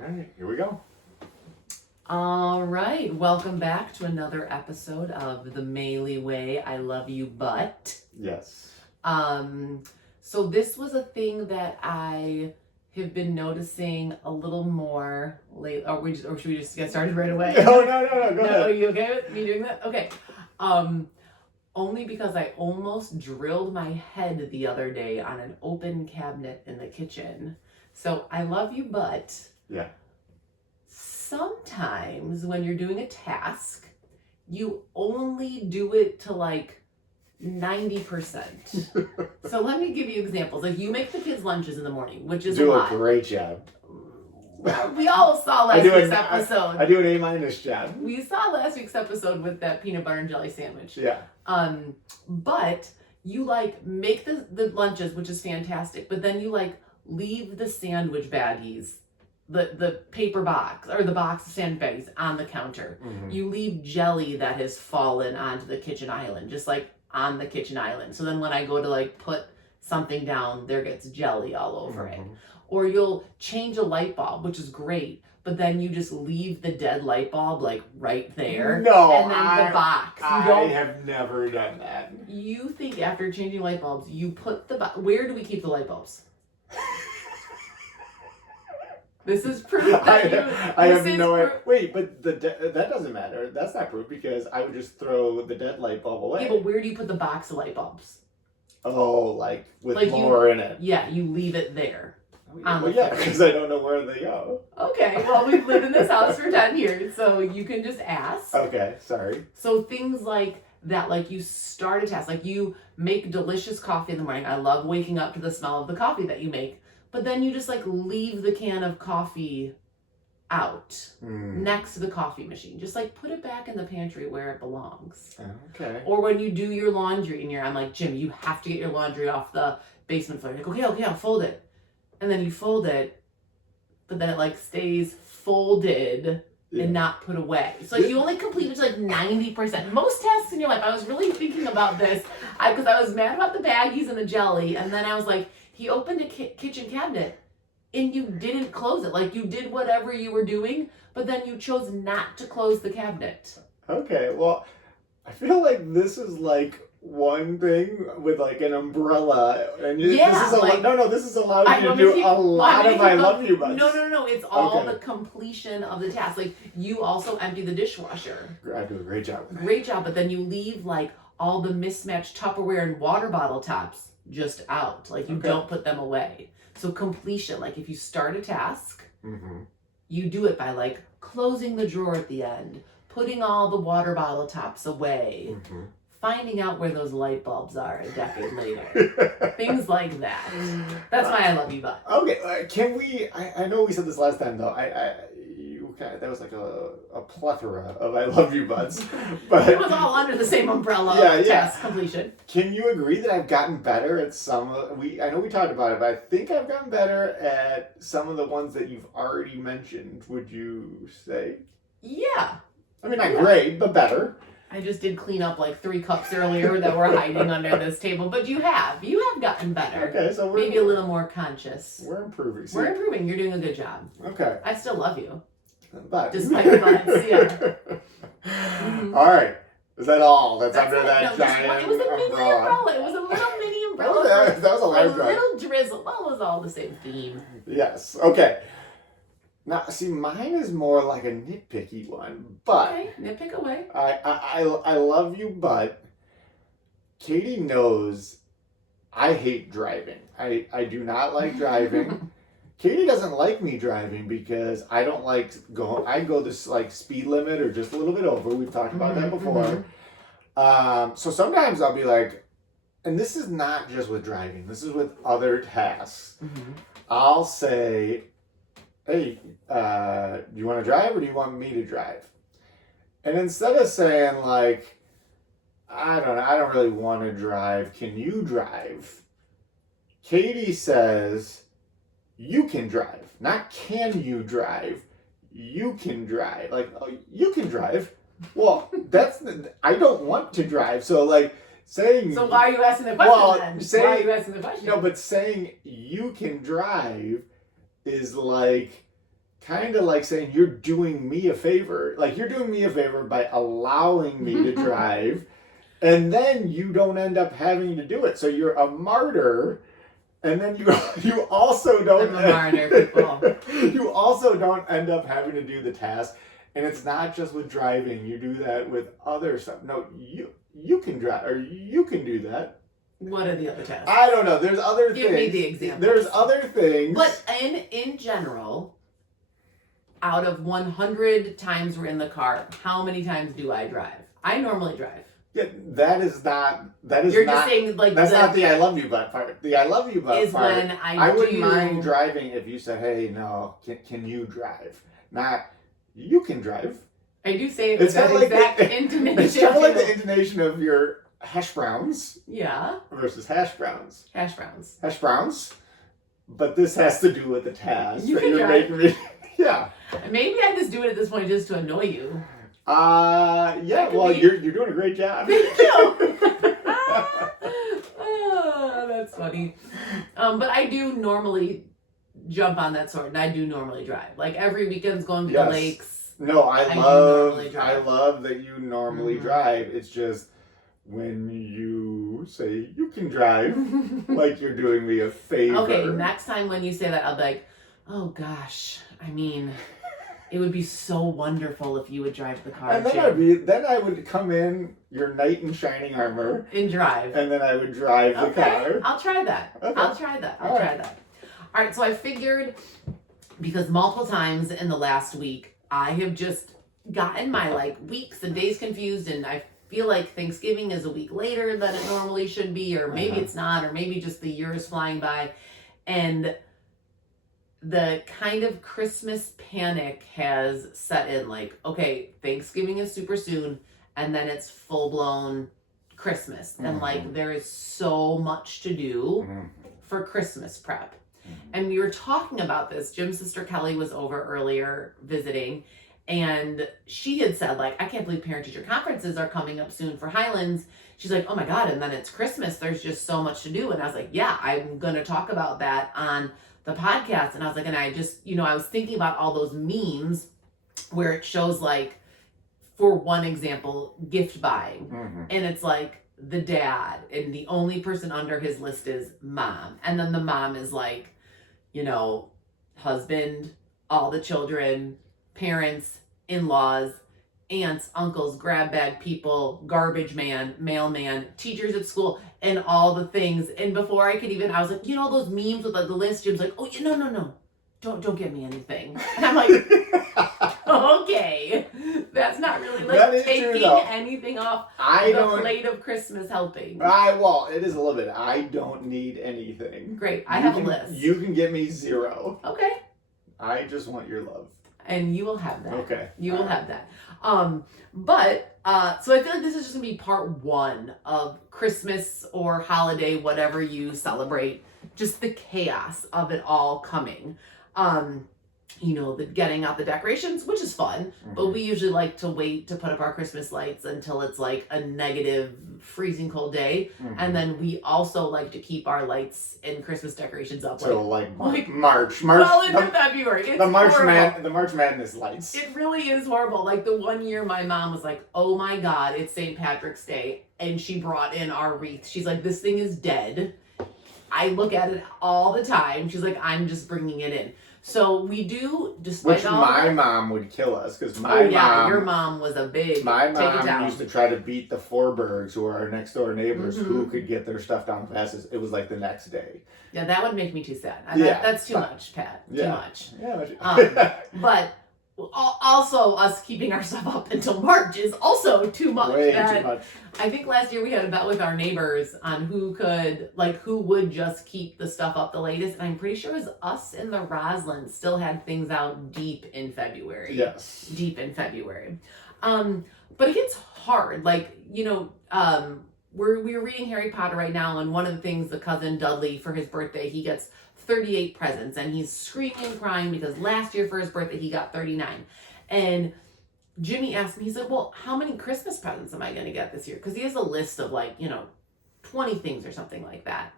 right, here we go. All right, welcome back to another episode of the Maley Way. I love you, but Yes. So this was a thing that I have been noticing a little more late. Or should we just get started right away? No. Go ahead. ahead. Are you okay with me doing that? Okay. Only because I almost drilled my head the other day on an open cabinet in the kitchen. So I love you, but Yeah. sometimes when you're doing a task, you only do it to like 90%. So let me give you examples. Like you make the kids lunches in the morning, which is a lot. A great job. We all saw last week's episode. I do an A- job. We saw last week's episode with that peanut butter and jelly sandwich. Yeah. But you like make the lunches, which is fantastic, but then you like leave the sandwich baggies, the paper box or the box of sandwich baggies on the counter. Mm-hmm. You leave jelly that has fallen onto the kitchen island, just like on the kitchen island. So then when I go to like put something down, there gets jelly all over it. Or you'll change a light bulb, which is great, but then you just leave the dead light bulb like right there. No, and then the box. I have never done that. You think after changing light bulbs, you put where do we keep the light bulbs? This is proof that I have no idea. Wait, but that doesn't matter. That's not proof because I would just throw the dead light bulb away. Yeah, but where do you put the box of light bulbs? Oh, like with more in it. Yeah, you leave it there. Well, yeah, because I don't know where they go. Okay, well, we've lived in this house for 10 years, so you can just ask. Okay, sorry. So things like that, like you start a task, like you make delicious coffee in the morning. I love waking up to the smell of the coffee that you make, but then you just like leave the can of coffee out next to the coffee machine. Just like put it back in the pantry where it belongs. Okay. Or when you do your laundry and I'm like, Jim, you have to get your laundry off the basement floor. Like, okay, I'll fold it. And then you fold it, but then it like stays folded and not put away. So like you only complete it to like 90%. Most tasks in your life, I was really thinking about this because I was mad about the baggies and the jelly. And then I was like, he opened a kitchen cabinet and you didn't close it. Like you did whatever you were doing, but then you chose not to close the cabinet. Okay, well, I feel like this is like one thing with like an umbrella, and this is allowed you to do a lot of I love you buts. No. It's all the completion of the task. Like you also empty the dishwasher. I do a great job. Great job, but then you leave like all the mismatched Tupperware and water bottle tops just out. Like you don't put them away. So completion, like if you start a task, you do it by like closing the drawer at the end, putting all the water bottle tops away. Finding out where those light bulbs are a decade later. Things like that. That's why I love you, but. Okay, can we, I know we said this last time though, that was like a plethora of I love you buts. But it was all under the same umbrella of task completion. Can you agree that I've gotten better at some I know we talked about it, but I think I've gotten better at some of the ones that you've already mentioned, would you say? Yeah. I mean, not great, but better. I just did clean up like 3 cups earlier that were hiding under this table, but you have gotten better. Okay, so maybe a little more conscious. We're improving. We're improving. You're doing a good job. Okay. I still love you. But despite the butts, yeah. All right. Is that all that's under it. that giant It was a mini umbrella. It was a little mini umbrella. That was a large one. A little drizzle. That was all the same theme. Yes. Okay. Now, see, mine is more like a nitpicky one, but okay, nitpick away. I love you, but Katie knows I hate driving. I do not like driving. Katie doesn't like me driving because I don't like going. I go this like speed limit or just a little bit over. We've talked about that before. So sometimes I'll be like, and this is not just with driving. This is with other tasks. I'll say, hey, do you want to drive or do you want me to drive? And instead of saying like, I don't really want to drive, can you drive? Katie says, you can drive. Not can you drive. You can drive. Like, oh, you can drive. Well, I don't want to drive. So like saying. So why are you asking the question then? Saying, why are you asking the question? No, but saying you can drive is like kind of like saying you're doing me a favor. Like you're doing me a favor by allowing me to drive, and then you don't end up having to do it. So you're a martyr, and then you also don't. I'm a martyr, people. You also don't end up having to do the task, and it's not just with driving. You do that with other stuff. No, you can drive or you can do that. What are the other tasks? I don't know. There's other Give things. me the examples. There's other things. But in general, out of 100 times we're in the car, how many times do I drive? I normally drive. Yeah, that is not. You're just saying like that's not the I love you but part. The I love you but is part. when I wouldn't mind driving if you said, "Hey, no, can you drive?" Not you can drive. I do say It's that kind of like exact the, intonation. It's kind of like the intonation of your hash browns. Yeah. Versus hash browns. Hash browns. Hash browns. But this has to do with the task You that can you're drive. making me. Yeah. Maybe I just do it at this point just to annoy you. Yeah. Well, you're doing a great job. Thank you. Oh, that's funny. But I do normally jump on that sword, and I do normally drive. Like every weekend's going to the lakes. No, I do normally I drive. love that you normally drive. It's just when you say you can drive, like you're doing me a favor. Okay, next time when you say that, I'll be like, oh gosh, I mean, it would be so wonderful if you would drive the car. And then I would come in your knight in shining armor and drive. And then I would drive the car. I'll try that. Okay. I'll try that. All right, so I figured because multiple times in the last week I have just gotten my like weeks and days confused, and I feel like Thanksgiving is a week later than it normally should be, or maybe it's not, or maybe just the year is flying by. And the kind of Christmas panic has set in, like, okay, Thanksgiving is super soon, and then it's full-blown Christmas. And like there is so much to do for Christmas prep. And we were talking about this. Jim's sister Kelly was over earlier visiting, and she had said, like, I can't believe parent-teacher conferences are coming up soon for Highlands. She's like, oh my God, and then it's Christmas. There's just so much to do. And I was like, yeah, I'm going to talk about that on the podcast. And I was like, and I just, I was thinking about all those memes where it shows, like, for one example, gift buying. And it's like the dad, and the only person under his list is mom. And then the mom is like, husband, all the children, parents, in-laws, aunts, uncles, grab bag people, garbage man, mailman, teachers at school, and all the things. And before I could even, I was like, those memes with like the list. Jim's like, oh, no. Don't get me anything. And I'm like, okay, that's not really like taking anything off the plate of Christmas helping. Well, it is a little bit. I don't need anything. Great, I have a list. You can give me 0. Okay. I just want your love. And you will have that. Okay. You will have that. So I feel like this is just gonna be part 1 of Christmas or holiday, whatever you celebrate, just the chaos of it all coming. The getting out the decorations, which is fun, but we usually like to wait to put up our Christmas lights until it's like a negative freezing cold day. And then we also like to keep our lights and Christmas decorations up till like March. Well, into February. It's the March horrible. The March Madness lights. It really is horrible. Like the one year my mom was like, oh my God, it's St. Patrick's Day. And she brought in our wreath. She's like, this thing is dead. I look at it all the time. She's like, I'm just bringing it in. So we do, despite which all my mom would kill us, because your mom was a big. My mom used to try to beat the Forbergs, who are our next door neighbors, who could get their stuff down fastest. It was like the next day. Yeah, that would make me too sad. That's too much, Pat. Too much. Yeah. But also us keeping our stuff up until March is also too much. Way too much. I think last year we had a bet with our neighbors on who would just keep the stuff up the latest. And I'm pretty sure it was us and the Roslins still had things out deep in February. Yes. Deep in February. But it gets hard. We're reading Harry Potter right now, and one of the things the cousin Dudley, for his birthday, he gets 38 presents, and he's screaming and crying because last year for his birthday he got 39. And Jimmy asked me, he's like, well, how many Christmas presents am I going to get this year? Because he has a list of 20 things or something like that.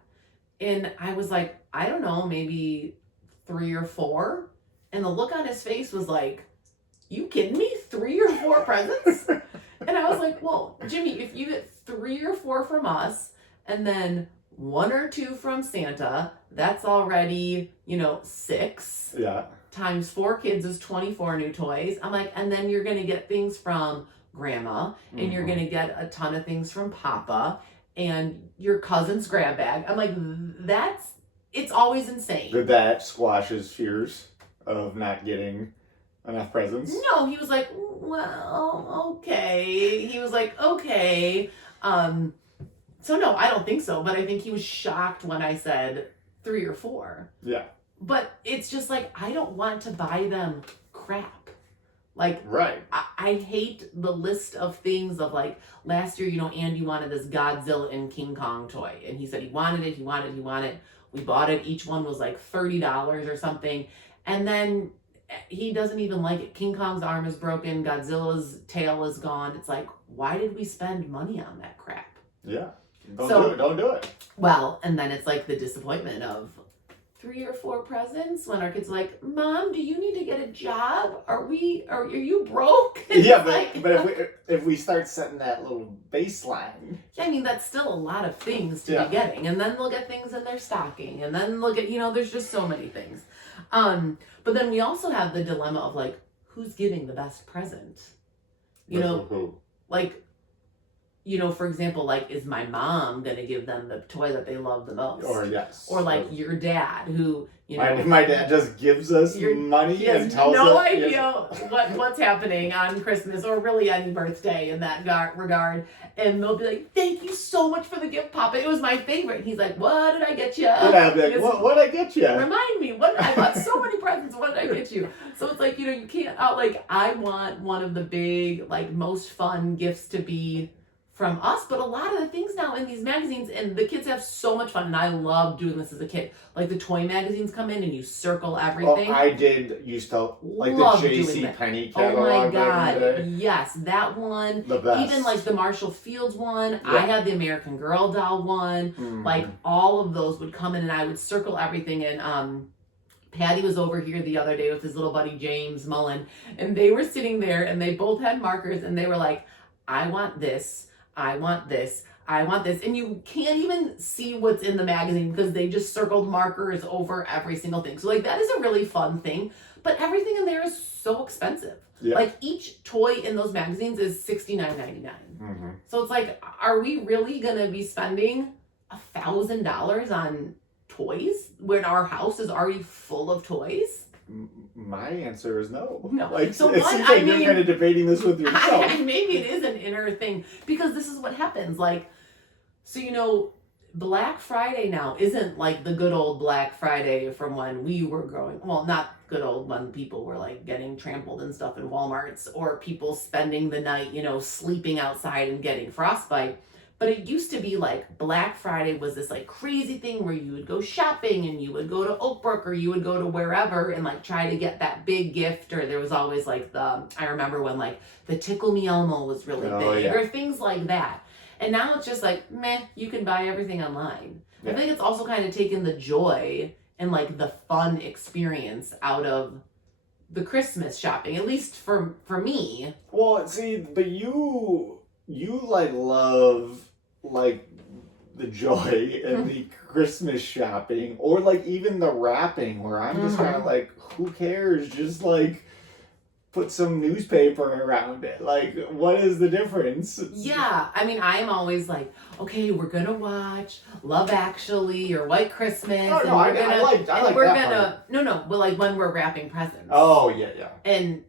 And I was like, I don't know, maybe 3 or 4. And the look on his face was like, you kidding me? 3 or 4 presents? And I was like, well, Jimmy, if you get 3 or 4 from us and then 1 or 2 from Santa, that's already, 6. Yeah. Times 4 kids is 24 new toys. I'm like, and then you're going to get things from Grandma, and you're going to get a ton of things from Papa, and your cousin's grab bag. I'm like, it's always insane. Did that squash his fears of not getting enough presents? No, he was like, well, okay. He was like, okay. So no, I don't think so, but I think he was shocked when I said 3 or 4. Yeah. But it's just like, I don't want to buy them crap. Like, right. I hate the list of things of like, last year, Andy wanted this Godzilla and King Kong toy. And he said he wanted it. We bought it. Each one was like $30 or something. And then he doesn't even like it. King Kong's arm is broken. Godzilla's tail is gone. It's like, why did we spend money on that crap? Yeah. Don't do it. Well, and then it's like the disappointment of 3 or 4 presents when our kids are like, Mom, do you need to get a job? Are you broke? Yeah, but if we start setting that little baseline. I mean, that's still a lot of things to be getting. And then they'll get things in their stocking. And then they'll get, there's just so many things. But then we also have the dilemma of like, who's giving the best present? Who? Like, for example, like, is my mom going to give them the toy that they love the most? Or yes. Or like your dad who, My dad just gives us money and tells us. no idea what's happening on Christmas or really any birthday in that regard. And they'll be like, thank you so much for the gift, Papa. It was my favorite. And he's like, what did I get you? Yeah, I'll be like, what did I get you? Remind me. I got so many presents. What did I get you? So it's like, you can't, I want one of the big, like, most fun gifts to be from us, but a lot of the things now in these magazines, and the kids have so much fun, and I love doing this as a kid. Like the toy magazines come in and you circle everything. Oh, I used to like love the JC Penney catalog. Oh my god, yes, that one. The best. Even like the Marshall Fields one. Yeah. I had the American Girl doll one. Mm-hmm. Like all of those would come in, and I would circle everything. And Patty was over here the other day with his little buddy James Mullen, and they were sitting there, and they both had markers, and they were like, I want this. I want this. I want this. And you can't even see what's in the magazine because they just circled markers over every single thing. So, like, that is a really fun thing. But everything in there is so expensive. Yeah. Like, each toy in those magazines is $69.99. Mm-hmm. So it's like, are we really going to be spending $1,000 on toys when our house is already full of toys? My answer is no. No. Like, so it seems like you're kind of debating this with yourself. Maybe it is an inner thing because this is what happens. Like, so Black Friday now isn't like the good old Black Friday from when we were growing. Well, not good old when people were like getting trampled and stuff in Walmarts or people spending the night, sleeping outside and getting frostbite. But it used to be like Black Friday was this like crazy thing where you would go shopping and you would go to Oakbrook or you would go to wherever and like try to get that big gift. Or there was always like I remember when like the Tickle Me Elmo was really big or things like that. And now it's just like, meh, you can buy everything online. Yeah. I think it's also kind of taken the joy and like the fun experience out of the Christmas shopping, at least for me. Well, see, but you like love like the joy and the Christmas shopping or like even the wrapping where I'm just kind of like, who cares? Just like put some newspaper around it. Like, what is the difference? Yeah, I mean, I am always like, okay, we're gonna watch Love Actually or White Christmas. Oh, no, I like that part. But like when we're wrapping presents. Oh, yeah. And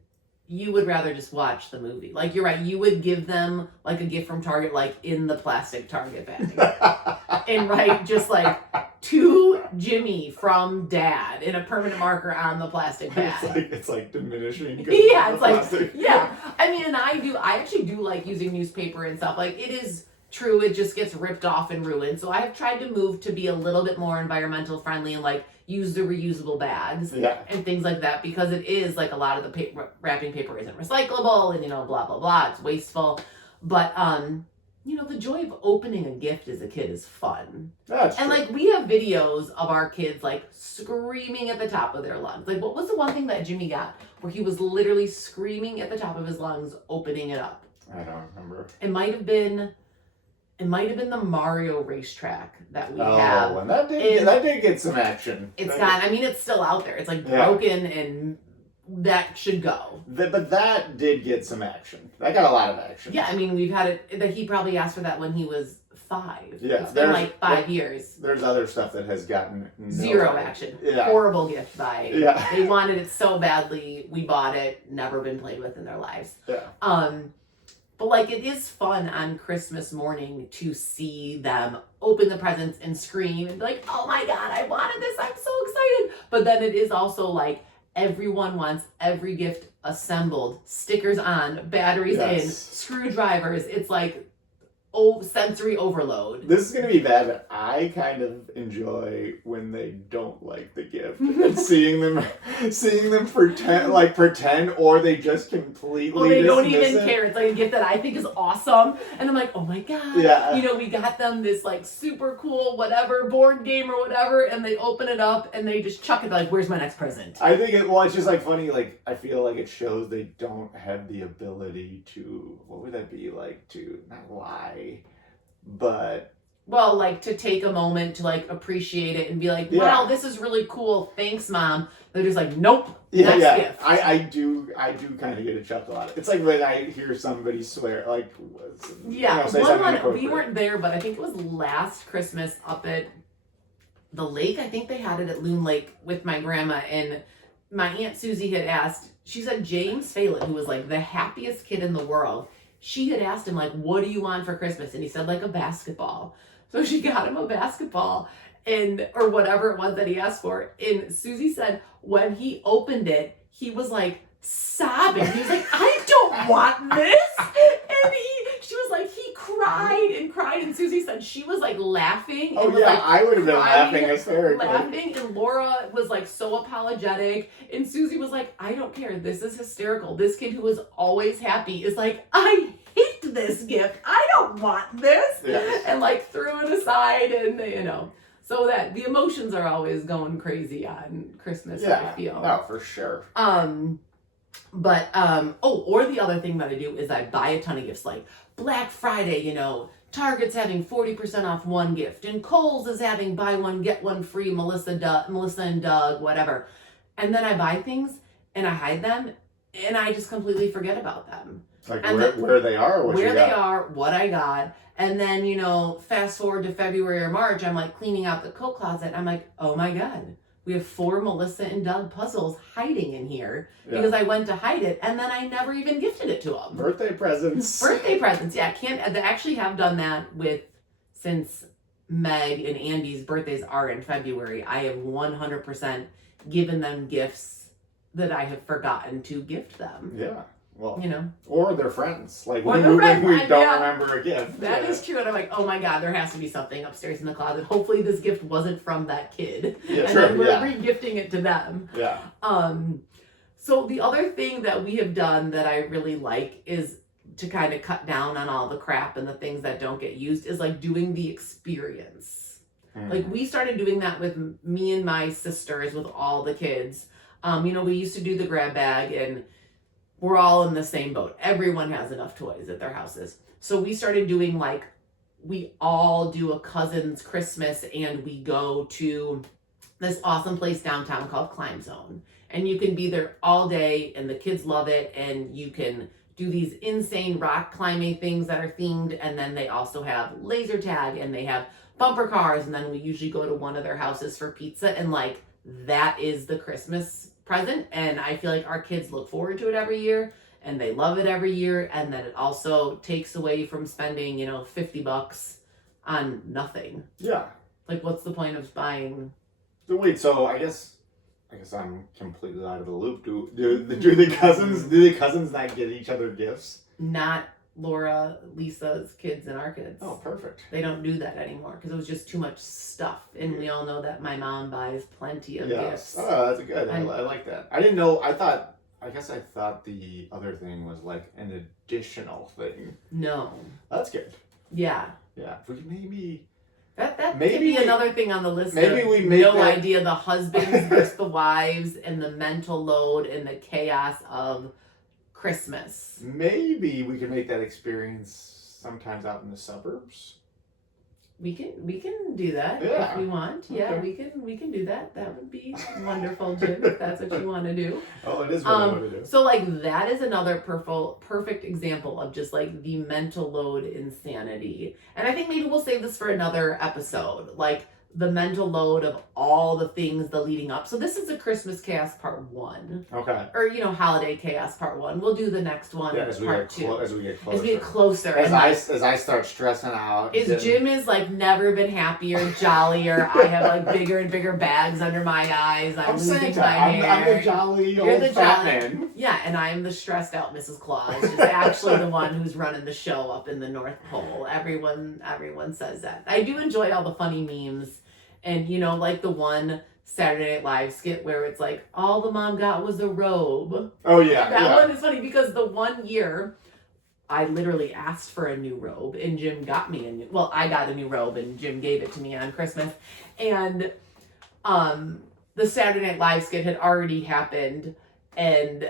you would rather just watch the movie. Like, you're right. You would give them, like, a gift from Target, like, in the plastic Target bag. And write just, like, to Jimmy from Dad in a permanent marker on the plastic bag. It's like diminishing. Yeah, it's like, plastic. Yeah. I mean, and I actually do like using newspaper and stuff. Like, it is true. It just gets ripped off and ruined. So I have tried to move to be a little bit more environmental friendly and, like, use the reusable bags and things like that because it is like a lot of the wrapping paper isn't recyclable and blah blah blah, it's wasteful. But the joy of opening a gift as a kid is fun. That's and true. like we have videos of our kids like screaming at the top of their lungs. Like what was the one thing that Jimmy got where he was literally screaming at the top of his lungs opening it up? I don't remember. It might have been the Mario racetrack that we have. Oh, and that did get some action. It's still out there. It's like broken and that should go. But that did get some action. That got a lot of action. Yeah, I mean, we've had it, that he probably asked for that when he was 5. Yeah. It's been like 5 years. There's other stuff that has gotten zero action. Yeah. Horrible gift buy. Yeah. They wanted it so badly. We bought it. Never been played with in their lives. Yeah. But like it is fun on Christmas morning to see them open the presents and scream and be like, oh my God, I wanted this. I'm so excited. But then it is also like everyone wants every gift assembled, stickers on, batteries in, screwdrivers. It's like sensory overload. This is going to be bad, but I kind of enjoy when they don't like the gift and seeing them pretend, or they just completely they don't dismiss even it. care. It's like a gift that I think is awesome, and I'm like, oh my God. Yeah. We got them this like super cool whatever board game or whatever, and they open it up and they just chuck it like, where's my next present? I think it's just like funny. Like I feel like it shows they don't have the ability to. What would that be like? To not lie, but. Well, like to take a moment to like appreciate it and be like, wow, this is really cool. Thanks, Mom. They're just like, nope. Yeah, next gift. I do kind of get a chuckle out of it. It's like when I hear somebody swear, like, say something we weren't there, but I think it was last Christmas up at the lake. I think they had it at Loon Lake with my grandma, and my Aunt Susie had asked. She said James Phelan, who was like the happiest kid in the world, she had asked him like, what do you want for Christmas? And he said like a basketball. So she got him a basketball or whatever it was that he asked for. And Susie said when he opened it, he was like sobbing. He was like, I don't want this. And she was like, he cried and cried. And Susie said she was like laughing. Oh, yeah, I would have been laughing hysterically. And Laura was like so apologetic. And Susie was like, I don't care. This is hysterical. This kid who was always happy is like, I hate this gift. I don't want this. Yes. And like threw it aside and so that the emotions are always going crazy on Christmas. I feel. No, for sure. Or the other thing that I do is I buy a ton of gifts, like Black Friday, Target's having 40% off one gift, and Kohl's is having buy one, get one free, Melissa and Doug, whatever. And then I buy things and I hide them and I just completely forget about them. Like where they are or where they are, what I got. And then, fast forward to February or March, I'm like cleaning out the coat closet. I'm like, oh my God, we have 4 Melissa and Doug puzzles hiding in here because I went to hide it and then I never even gifted it to them. Birthday presents. Yeah. They actually have done that since Meg and Andy's birthdays are in February. I have 100% given them gifts that I have forgotten to gift them. Yeah. Well, or their friends. Like, we don't remember a gift. That is true. And I'm like, oh my God, there has to be something upstairs in the closet. Hopefully this gift wasn't from that kid. Yeah, and then we're re-gifting it to them. Yeah. So the other thing that we have done that I really like is to kind of cut down on all the crap and the things that don't get used is like doing the experience. Like we started doing that with me and my sisters with all the kids. We used to do the grab bag and we're all in the same boat. Everyone has enough toys at their houses. So we started doing we all do a cousin's Christmas and we go to this awesome place downtown called Climb Zone. And you can be there all day and the kids love it. And you can do these insane rock climbing things that are themed. And then they also have laser tag and they have bumper cars. And then we usually go to one of their houses for pizza. And that is the Christmas present, and I feel like our kids look forward to it every year and they love it every year, and that it also takes away from spending $50 on nothing. Yeah, like what's the point of buying? Wait, so I guess I'm completely out of the loop. Do the cousins not get each other gifts? Not Laura, Lisa's kids, and our kids. Oh, perfect. They don't do that anymore because it was just too much stuff, and we all know that my mom buys plenty of gifts. Oh, that's good. I like that. I didn't know. I thought the other thing was like an additional thing. No. That's good. Yeah. Yeah. If we could maybe That Maybe could be we- another thing on the list. maybe of we make no that- idea the husbands versus the wives and the mental load and the chaos of Christmas. maybe we can make that experience sometimes out in the suburbs. We can do that Yeah. if we want. Yeah, Okay. we can do that. That would be wonderful, Jim, if that's what you want to do. Oh, it is what I want to do. So like that is another perfect example of just like the mental load insanity. And I think maybe we'll save this for another episode. Like the mental load of all the things the leading up. So this is a Christmas chaos part 1. Okay. Or holiday chaos part 1. We'll do the next one Yeah, as we part get 2. as we get closer. As we get closer. As and I start stressing out. Jim is like never been happier, jollier. I have like bigger and bigger bags under my eyes. I'm losing Santa. my hair. I'm the jolly You're old the fat jolly- man. Yeah, and I am the stressed out Mrs. Claus. Just actually the one who's running the show up in the North Pole. Everyone says that. I do enjoy all the funny memes, and like the one Saturday Night Live skit where it's like all the mom got was a robe. Oh yeah. That one is funny because the one year I literally asked for a new robe and Jim got me I got a new robe and Jim gave it to me on Christmas. And the Saturday Night Live skit had already happened, and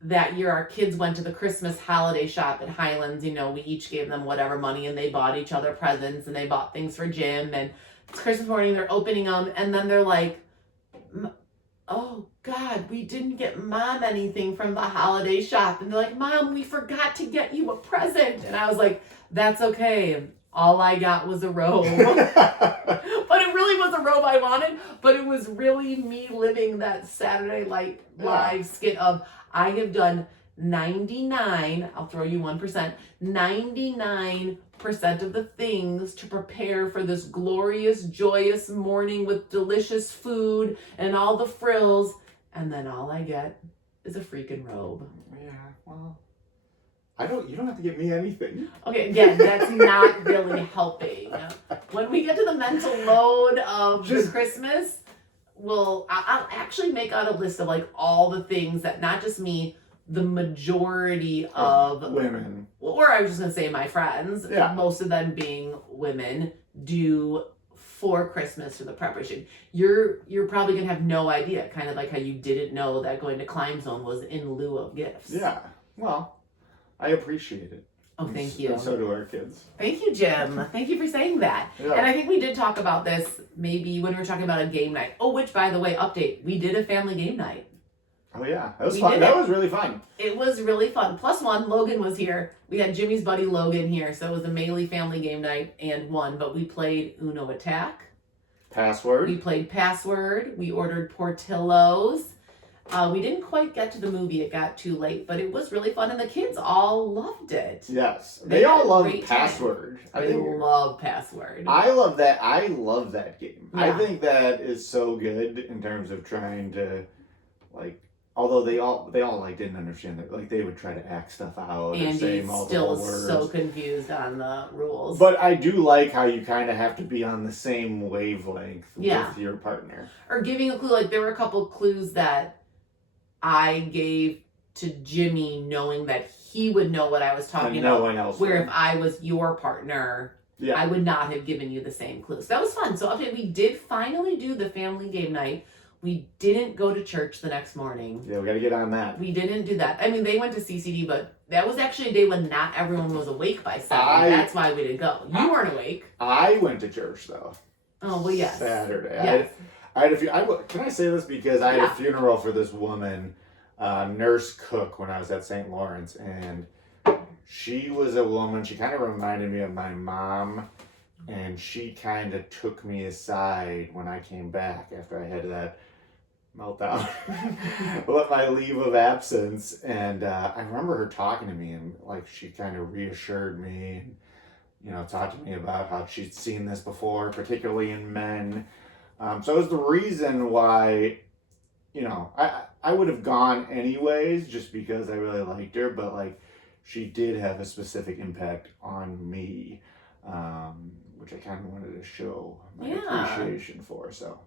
that year our kids went to the Christmas holiday shop at Highlands. We each gave them whatever money and they bought each other presents and they bought things for Jim, and it's Christmas morning, they're opening them and then they're like, oh God, we didn't get Mom anything from the holiday shop. And they're like, Mom, we forgot to get you a present. And I was like, that's okay. All I got was a robe. But it really was a robe I wanted. But it was really me living that Saturday Night Live skit of, I have done 99, I'll throw you 1%, 99% of the things to prepare for this glorious, joyous morning with delicious food and all the frills, and then all I get is a freaking robe. Yeah, well, you don't have to give me anything. Okay, again, that's not really helping. When we get to the mental load of Christmas, I'll actually make out a list of like all the things that not just me, the majority of women, or I was just gonna say my friends, most of them being women, do for Christmas for the preparation. You're probably gonna have no idea, kind of like how you didn't know that going to Climb Zone was in lieu of gifts. Yeah, well, I appreciate it. Oh, thank you. And so do our kids. Thank you, Jim. Thank you for saying that. Yeah. And I think we did talk about this maybe when we were talking about a game night. Oh, which, by the way, update, we did a family game night. Oh yeah, that was fun. That was really fun. It was really fun. Plus one, Logan was here. We had Jimmy's buddy Logan here, so it was a Maley family game night and one. But we played Uno Attack. Password. We played Password. We ordered Portillo's. We didn't quite get to the movie. It got too late, but it was really fun, and the kids all loved it. Yes, They they all had a love great Password. They love Password. I love that. I love that game. Yeah. I think that is so good in terms of trying to, like, although they all like didn't understand that, like they would try to act stuff out and say Andy's multiple still words. so confused on the rules. But I do like how you kind of have to be on the same wavelength with your partner. Or giving a clue, like there were a couple clues that I gave to Jimmy knowing that he would know what I was talking about. No one else Where would. if I was your partner, Yeah. I would not have given you the same clue. So that was fun. So okay, we did finally do the family game night. We didn't go to church the next morning. Yeah, we got to get on that. We didn't do that. I mean, they went to CCD, but that was actually a day when not everyone was awake by 7. That's why we didn't go. You weren't awake. I went to church though. Oh, well, yes. Saturday. Yes. I had a few. Can I say this because I had a funeral for this woman, nurse cook, when I was at St. Lawrence, and she was a woman. She kind of reminded me of my mom, and she kind of took me aside when I came back after I had that meltdown, with my leave of absence, and I remember her talking to me, and like she kind of reassured me, and talked to me about how she'd seen this before, particularly in men. So it was the reason why, I would have gone anyways, just because I really liked her, but like she did have a specific impact on me, which I kind of wanted to show my appreciation for. So,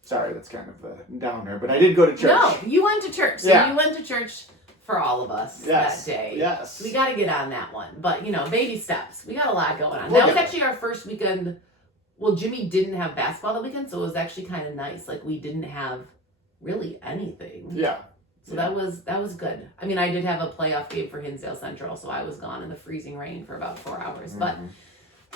sorry, that's kind of a downer, but I did go to church. No, you went to church. So you went to church for all of us Yes. that day. Yes. So we got to get on that one. But, baby steps. We got a lot going on. We'll That was get actually our first weekend. Well, Jimmy didn't have basketball the weekend, so it was actually kind of nice. Like, we didn't have really anything. Yeah. So that was good. I mean, I did have a playoff game for Hinsdale Central, so I was gone in the freezing rain for about 4 hours. But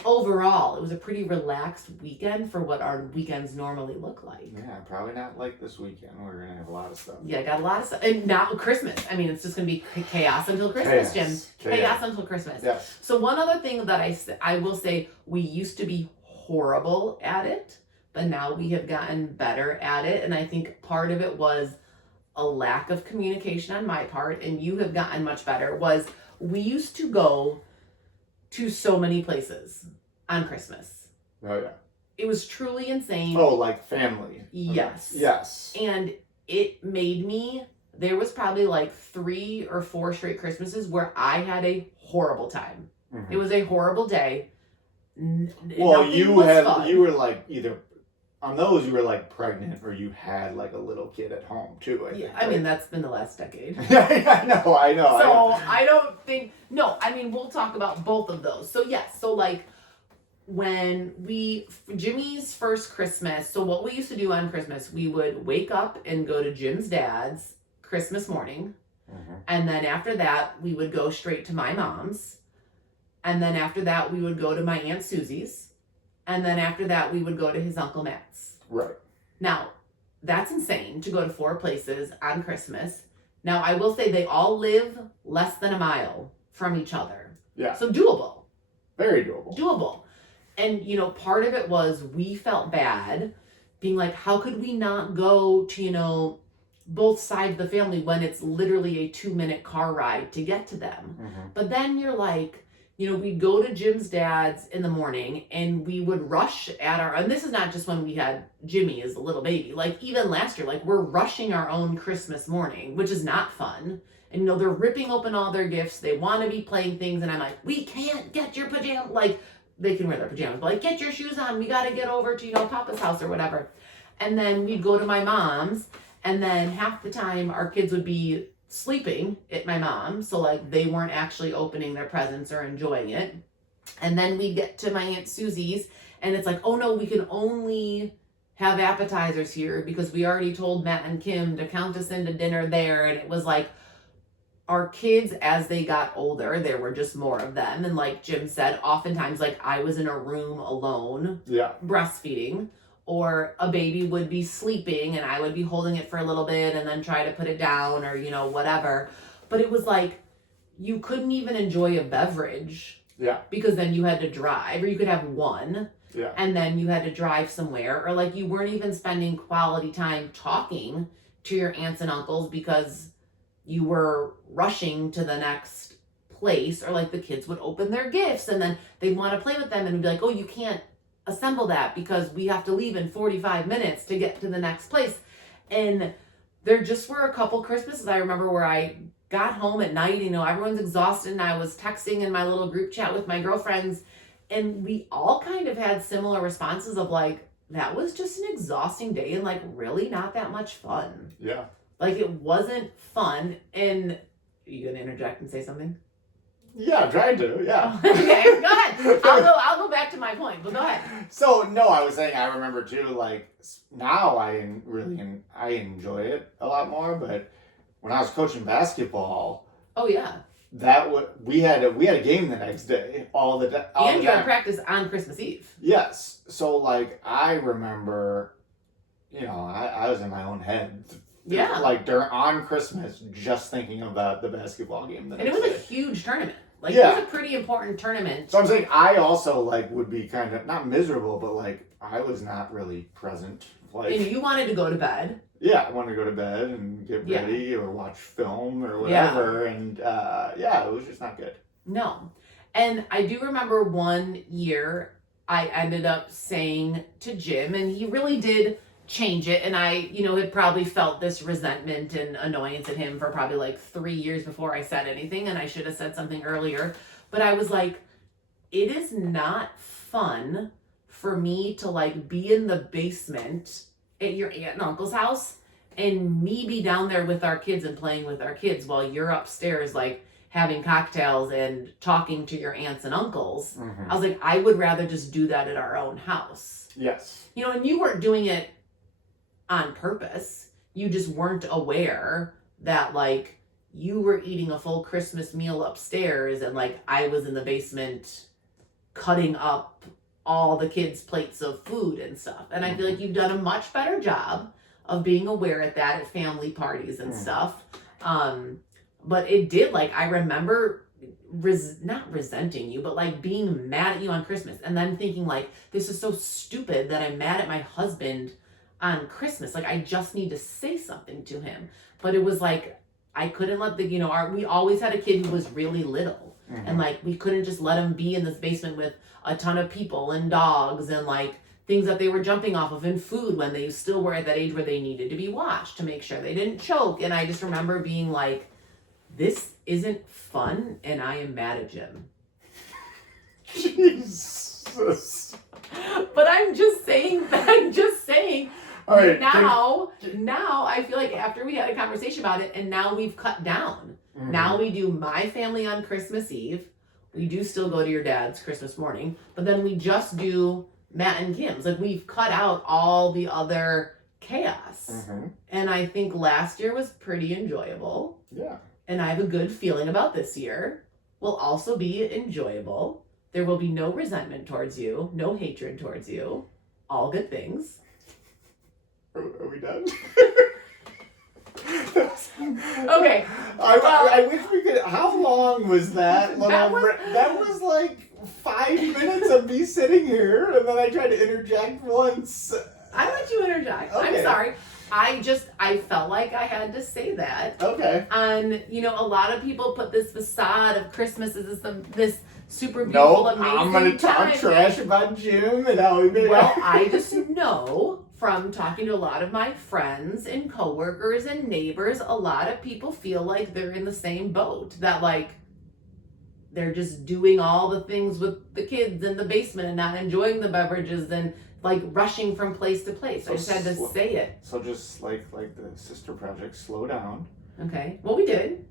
overall, it was a pretty relaxed weekend for what our weekends normally look like. Yeah, probably not like this weekend. We're going to have a lot of stuff. Yeah, got a lot of stuff. And now Christmas. I mean, it's just going to be chaos until Christmas, Jim. Chaos until Christmas. Yes. So one other thing that I will say, we used to be horrible at it, but now we have gotten better at it. And I think part of it was a lack of communication on my part, and you have gotten much better, was we used to go to so many places on Christmas. Oh, yeah. It was truly insane. Oh, like family. Yes. Yes. And it made me, there was probably like 3 or 4 straight Christmases where I had a horrible time. It was a horrible day. Well, Nothing you was fun. were like either on those you were like pregnant or you had like a little kid at home too. I think, I mean, that's been the last decade. I know. So I don't think, no, I mean, we'll talk about both of those. So yes, so like when Jimmy's first Christmas, so what we used to do on Christmas, we would wake up and go to Jim's dad's Christmas morning. And then after that, we would go straight to my mom's. And then after that, we would go to my Aunt Susie's. And then after that, we would go to his Uncle Matt's. Right. Now, that's insane to go to 4 places on Christmas. Now, I will say they all live less than a mile from each other. Yeah. So doable. Very doable. Doable. And, part of it was we felt bad being like, how could we not go to, both sides of the family when it's literally a 2-minute car ride to get to them? But then you're like, we'd go to Jim's dad's in the morning and we would rush and this is not just when we had Jimmy as a little baby, like even last year, like we're rushing our own Christmas morning, which is not fun. And they're ripping open all their gifts. They want to be playing things. And I'm like, we can't get your pajamas. Like they can wear their pajamas, but like get your shoes on. We got to get over to, Papa's house or whatever. And then we'd go to my mom's. And then half the time our kids would be sleeping at my mom's, so like they weren't actually opening their presents or enjoying it. And then we get to my Aunt Susie's and it's like, oh no, we can only have appetizers here because we already told Matt and Kim to count us into dinner there. And it was like our kids, as they got older, there were just more of them, and like Jim said, oftentimes like I was in a room alone breastfeeding, or a baby would be sleeping and I would be holding it for a little bit and then try to put it down or, whatever. But it was like, you couldn't even enjoy a beverage. Yeah. Because then you had to drive, or you could have one. Yeah. And then you had to drive somewhere, or like you weren't even spending quality time talking to your aunts and uncles because you were rushing to the next place, or like the kids would open their gifts and then they'd want to play with them and be like, oh, you can't assemble that because we have to leave in 45 minutes to get to the next place. And there just were a couple Christmases I remember where I got home at night, everyone's exhausted, and I was texting in my little group chat with my girlfriends, and we all kind of had similar responses of like, that was just an exhausting day and like really not that much fun. Yeah. Like it wasn't fun. And are you gonna interject and say something? Yeah, trying to. Yeah. Okay, go ahead. I'll go back to my point, but go ahead. So no, I was saying I remember too. Like now, I enjoy it a lot more. But when I was coaching basketball, oh yeah, we had a game the next day and you had practice on Christmas Eve. Yes. So like I remember, I was in my own head. Yeah. Like on Christmas, just thinking about the basketball game. And it was a huge tournament. Like it was a pretty important tournament. So I'm saying I also like would be kind of not miserable, but like I was not really present. Like, and you wanted to go to bed. Yeah, I wanted to go to bed and get ready or watch film or whatever. Yeah. And it was just not good. No. And I do remember one year I ended up saying to Jim, and he really did change it, and I had probably felt this resentment and annoyance at him for probably like 3 years before I said anything, and I should have said something earlier, but I was like, it is not fun for me to like be in the basement at your aunt and uncle's house and me be down there with our kids and playing with our kids while you're upstairs like having cocktails and talking to your aunts and uncles. Mm-hmm. I was like, I would rather just do that at our own house. Yes. You know, and you weren't doing it on purpose. You just weren't aware that like you were eating a full Christmas meal upstairs and like I was in the basement cutting up all the kids' plates of food and stuff. And I feel like you've done a much better job of being aware at that at family parties and stuff. But it did, like, I remember not resenting you, but like being mad at you on Christmas and then thinking like, this is so stupid that I'm mad at my husband on Christmas. Like, I just need to say something to him. But it was like, I couldn't let the, we always had a kid who was really little. Mm-hmm. And like, we couldn't just let him be in this basement with a ton of people and dogs and like things that they were jumping off of and food when they still were at that age where they needed to be watched to make sure they didn't choke. And I just remember being like, this isn't fun and I am mad at Jim. Jesus. But I'm just saying. All right, now I feel like after we had a conversation about it and now we've cut down. Mm-hmm. Now we do my family on Christmas Eve. We do still go to your dad's Christmas morning, but then we just do Matt and Kim's. Like, we've cut out all the other chaos. Mm-hmm. And I think last year was pretty enjoyable. Yeah. And I have a good feeling about this year. Will also be enjoyable. There will be no resentment towards you, no hatred towards you. All good things. Are we done? Okay. I wish we could. How long was that? That was like 5 minutes of me sitting here, and then I tried to interject once. I let you interject. Okay. I'm sorry. I felt like I had to say that. Okay. And, a lot of people put this facade of Christmas as this super beautiful, amazing I'm going to talk trash about Jim and how he made Well, I just know from talking to a lot of my friends and coworkers and neighbors, a lot of people feel like they're in the same boat. That, like, they're just doing all the things with the kids in the basement and not enjoying the beverages and like rushing from place to place. So I just had to say it. So just like the sister project, slow down. Okay. Well, we did.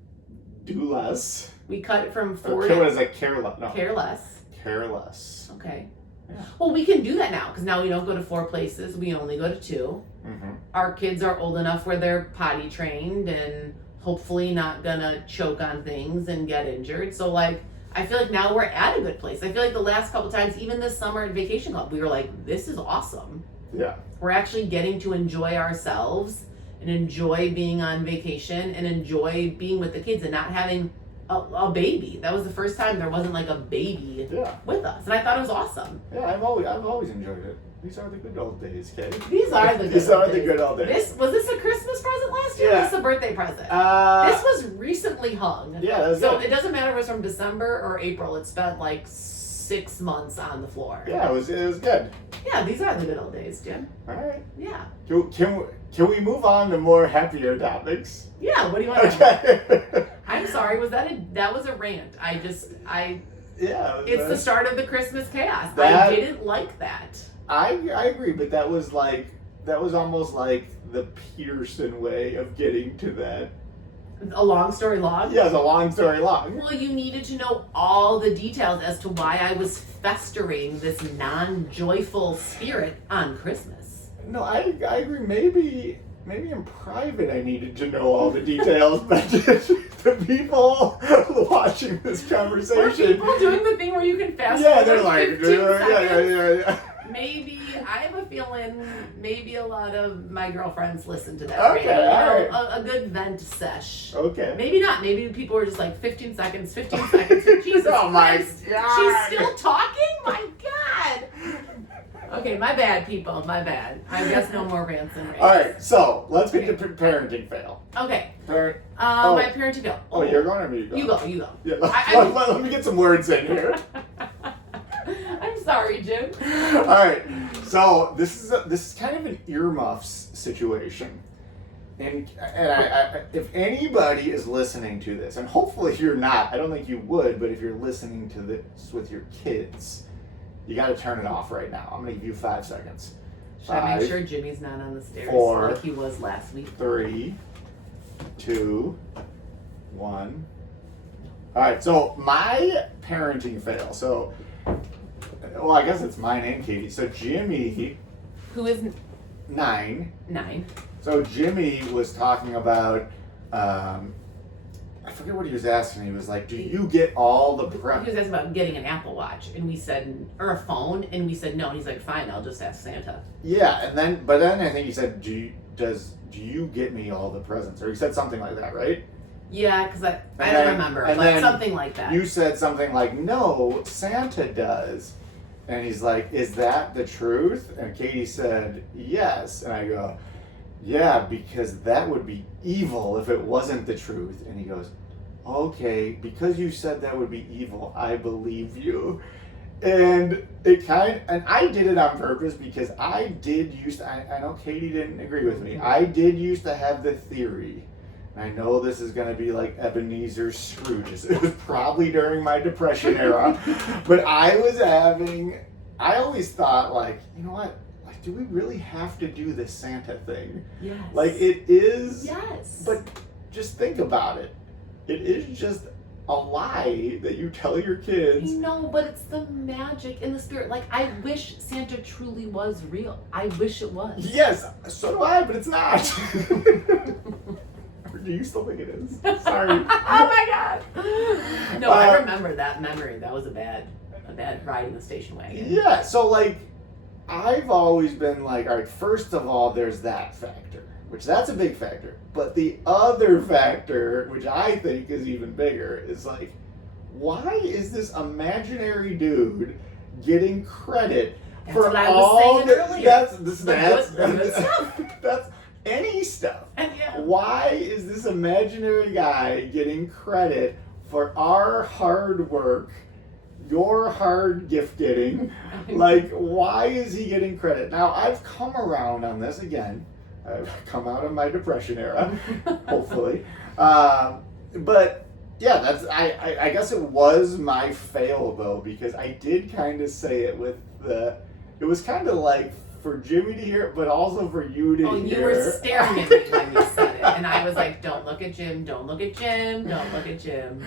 Do less. We cut it from 4 to... What is it? Care less. No. Care less. Care less. Okay. Yeah. Well, we can do that now because now we don't go to 4 places. We only go to 2. Mm-hmm. Our kids are old enough where they're potty trained and hopefully not gonna choke on things and get injured. So like, I feel like now we're at a good place. I feel like the last couple times, even this summer at Vacation Club, we were like, this is awesome. Yeah. We're actually getting to enjoy ourselves and enjoy being on vacation and enjoy being with the kids and not having a baby. That was the first time there wasn't like a baby with us. And I thought it was awesome. Yeah, I've always enjoyed it. These are the good old days, Kay. These are the good old days. Was this a Christmas present last year? Yeah. Or was this a birthday present? This was recently hung. Yeah, so it doesn't matter if it's from December or April. It spent like 6 months on the floor. Yeah, it was good. Yeah, these are the good old days, Jim. All right. Yeah. Can we move on to more happier topics? Yeah. What do you want? Okay. I'm sorry. That was a rant? Yeah. It's the start of the Christmas chaos. I didn't like that. I agree, but that was almost like the Peterson way of getting to that. A long story long? Yeah, it's a long story long. Well, you needed to know all the details as to why I was festering this non-joyful spirit on Christmas. No, I agree. Maybe in private I needed to know all the details, but the people watching this conversation... Were people doing the thing where you can fast forward? Yeah, they're like... Yeah. Maybe, I have a feeling, maybe a lot of my girlfriends listen to that. Okay, all right. A good vent sesh. Okay. Maybe not. Maybe people were just like 15 seconds. Jesus oh my Christ. God. She's still talking? My God. Okay, my bad, people. My bad. I guess no more rants and raves. All right, so let's get to parenting fail. Okay. My parenting fail. Oh, you're going or me? You go. Yeah, let me get some words in here. I'm sorry, Jim. All right, so this is kind of an earmuffs situation, and if anybody is listening to this, and hopefully you're not, I don't think you would, but if you're listening to this with your kids, you got to turn it off right now. I'm gonna give you 5 seconds. Should I make 5, sure Jimmy's not on the stairs 4, like he was last week? 3, 2, 1. All right, so my parenting fail. So, well, I guess it's mine and Katie. So Jimmy, Who is 9. 9? So Jimmy was talking about, I forget what he was asking. He was like, "Do you get all the He prep?" was asking about getting an Apple Watch, and we said, or a phone, and we said no. And he's like, fine, I'll just ask Santa. Yeah, but then I think he said, "Do you get me all the presents?" Or he said something like that, right? Yeah, because I And don't then- remember, and but then something like that. You said something like, "No, Santa does." And he's like, "Is that the truth?" And Katie said, "Yes." And I go, "Yeah, because that would be evil if it wasn't the truth." And he goes, "Okay, because you said that would be evil, I believe you." And and I did it on purpose because I did used to, I know Katie didn't agree with me. I did used to have the theory. I know this is going to be like Ebenezer Scrooge. It was probably during my Depression era. But I always thought, like, you know what? Like, do we really have to do this Santa thing? Yes. Like, it is. Yes. But just think about it. It is just a lie that you tell your kids. No, but it's the magic and the spirit. Like, I wish Santa truly was real. I wish it was. Yes, so do I, but it's not. Do you still think it is? Sorry. Oh my god. No, I remember that memory. That was a bad ride in the station wagon. Yeah, so like, I've always been like, all right, first of all, there's that factor, which that's a big factor. But the other factor, which I think is even bigger, is like, why is this imaginary dude getting credit That's for what I was all saying the, earlier. that's The good stuff. that's any stuff. And yeah. Why is this imaginary guy getting credit for our hard work, your hard gift getting? Like, why is he getting credit? Now, I've come around on this again. I've come out of my Depression era, hopefully. But yeah, I guess it was my fail though, because I did kind of say it with it was kind of like for Jimmy to hear it, but also for you to hear. Oh, you were staring at me when you said it, and I was like, "Don't look at Jim. Don't look at Jim. Don't look at Jim."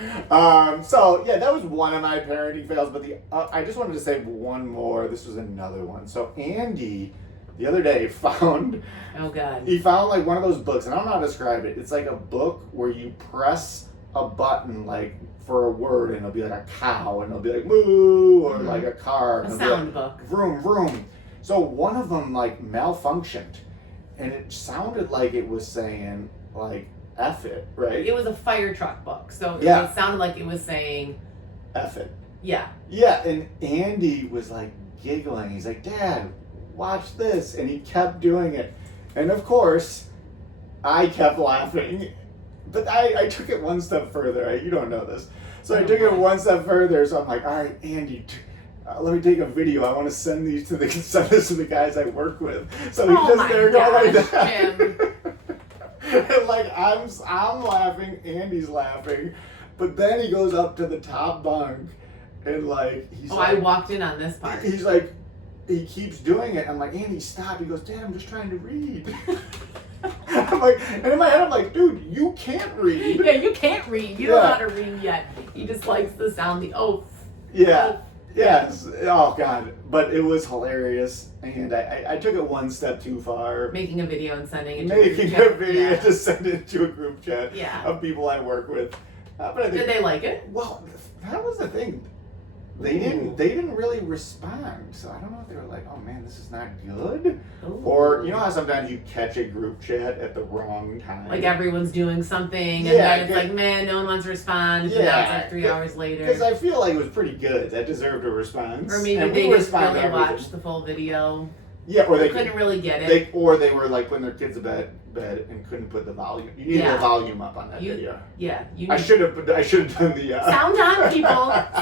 So yeah, that was one of my parenting fails. But I just wanted to say one more. This was another one. So Andy, the other day, found. Oh God. He found like one of those books, and I don't know how to describe it. It's like a book where you press a button like for a word, and it'll be like a cow, and it'll be like moo, or like a car. A and sound it'll be like, book. vroom, vroom. So one of them like malfunctioned, and it sounded like it was saying like F it, right? It was a fire truck book, so Yeah. it sounded like it was saying F it. yeah. Yeah, and Andy was like giggling. He's like, "Dad, watch this," and he kept doing it, and of course, I kept laughing. But I took it one step further. You don't know this, so I took it one step further. So I'm like, "All right, Andy." Let me take a video. I want to send this to the guys I work with. So he's just there going like that. Jim. And like I'm laughing, Andy's laughing, but then he goes up to the top bunk and like he's Oh, like, I walked in on this part. he's like, he keeps doing it. I'm like, Andy, stop. He goes, Dad, I'm just trying to read. I'm like, and in my head I'm like, dude, you can't read. Yeah, you can't read. You don't know how to read yet. He just likes the sound, the oath. Yeah. Yes. Oh God. But it was hilarious, and I took it one step too far. Making a video and sending it to Making a a group chat. video Yeah. to send it to a group chat Yeah. of people I work with. But I think, Did they like it? well, that was the thing. They didn't really respond. So I don't know if they were like, oh man, this is not good. Ooh. Or you know how sometimes you catch a group chat at the wrong time. Like everyone's doing something, and Yeah, then it's like, man, no one wants to respond. Yeah, And now it's like 3 hours later. Because I feel like it was pretty good. That deserved a response. Or maybe And they we didn't respond to really watch everything. the full video. Yeah, or they Couldn't really get it. They were like putting their kids to bed and couldn't put the volume. You needed the volume up on that video. Yeah. You I should have done the. Sound on, people.